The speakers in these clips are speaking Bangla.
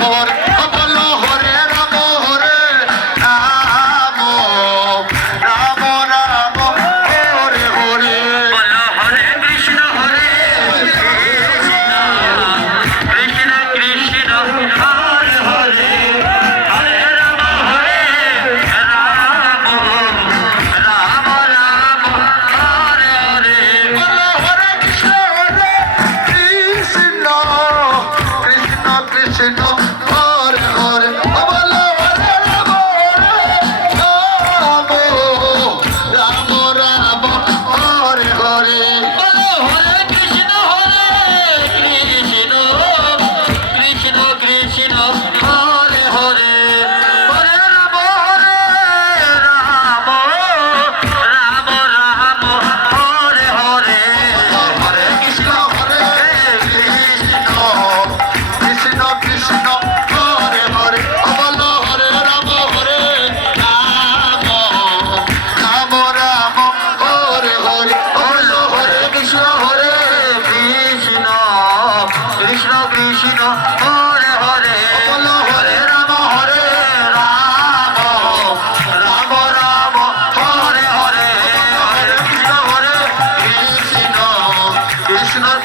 হরে কৃষ্ণ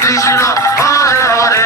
কৃষ্ণ হরে হরে